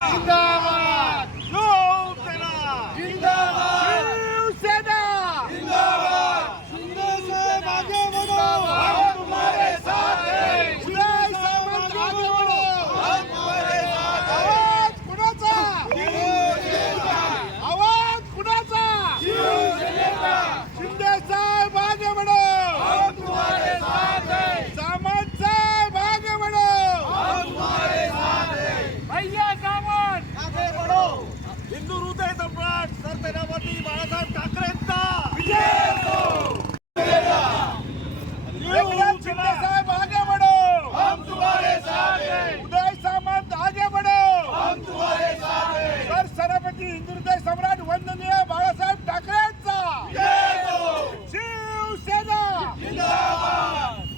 감사합니다. हृदय सम्राट वंदनीय बाळासाहेब ठाकरेंचा शिवसेना. जिंदाबाद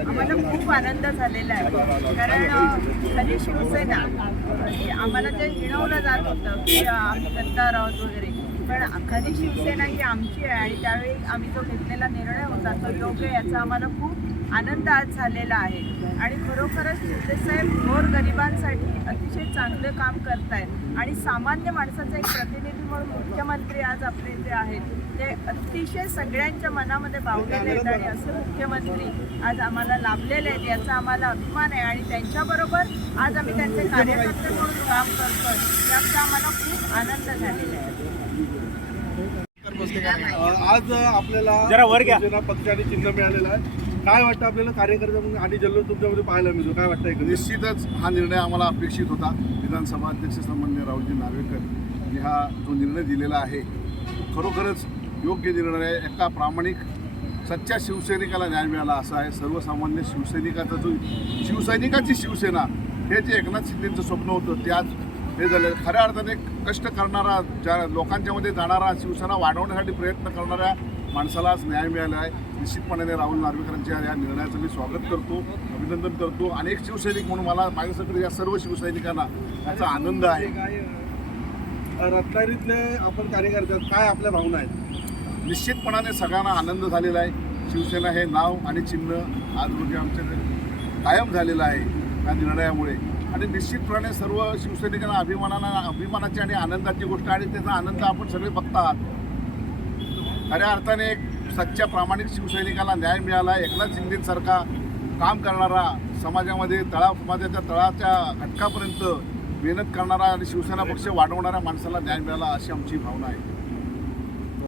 आम्हाला खूप आनंद झालेला आहे. कारण खरी शिवसेना आम्हाला ते हिणवलं जात होतं की आम्ही गद्दार आहोत वगैरे. पण खरी शिवसेना ही आमची आहे आणि त्यावेळी आम्ही जो घेतलेला निर्णय होता तो योग्य आहे याचा आम्हाला खूप आनंद आज झालेला आहे. आणि खरोखरच शिंदेसाहेब गोर गरिबांसाठी अतिशय चांगलं काम करतायत. आणि सामान्य माणसाचा एक प्रतिनिधी म्हणून मुख्यमंत्री आज आपले जे आहेत. ते अतिशय सगळ्यांच्या मनामध्ये भावलेले आहेत आणि असे मुख्यमंत्री आज आम्हाला लाभलेले आहेत याचा आम्हाला अभिमान आहे. आणि त्यांच्याबरोबर आज आम्ही त्यांचे कार्यकर्ते म्हणून काम करतोय याचा आम्हाला खूप आनंद झालेला आहे. आज आपल्याला जरा वर घ्या. शिवसेना पक्षाने चिन्ह मिळालेलं आहे. काय वाटतं आपल्याला कार्यकर्ते म्हणून आणि जल्लोष तुमच्यामध्ये पाहायला मिळतो काय वाटतं एकंदरीत? निश्चितच हा निर्णय आम्हाला अपेक्षित होता विधानसभा अध्यक्ष सन्मान्य राहुलजी नार्वेकर हा जो निर्णय दिलेला आहे खरोखरच योग्य निर्णय आहे. एका प्रामाणिक सच्च्या शिवसैनिकाला न्याय मिळाला असा आहे सर्वसामान्य शिवसैनिकाचा जो शिवसैनिकाची शिवसेना हे जे एकनाथ शिंदेचं स्वप्न होतं ते आज हे झालं खऱ्या अर्थाने कष्ट करणारा ज्या लोकांच्यामध्ये जाणारा शिवसेना वाढवण्यासाठी प्रयत्न करणाऱ्या माणसाला आज न्याय मिळाला आहे. निश्चितपणाने राहुल नार्वेकरांच्या या निर्णयाचं मी स्वागत करतो अभिनंदन करतो अनेक शिवसैनिक म्हणून मला माझ्यासकडे या सर्व शिवसैनिकांना याचा आनंद आहे. रत्नागिरीतले आपण कार्यकर्ते. काय आपल्या भावना आहेत? निश्चितपणाने सगळ्यांना आनंद झालेला आहे. शिवसेना हे नाव आणि चिन्ह आज रोजी आमच्याकडे कायम झालेलं आहे या निर्णयामुळे. आणि निश्चितपणे सर्व शिवसैनिकांना अभिमानाना अभिमानाची आणि आनंदाची गोष्ट आणि त्याचा आनंद आपण सगळे बघतात खऱ्या अर्थाने एक सच्च्या प्रामाणिक शिवसैनिकाला न्याय मिळाला एकनाथ शिंदेसारखा काम करणारा समाजामध्ये तळा समाजाच्या तळाच्या घटकापर्यंत मेहनत करणारा आणि शिवसेना पक्ष वाढवणाऱ्या माणसाला न्याय मिळाला अशी आमची भावना आहे.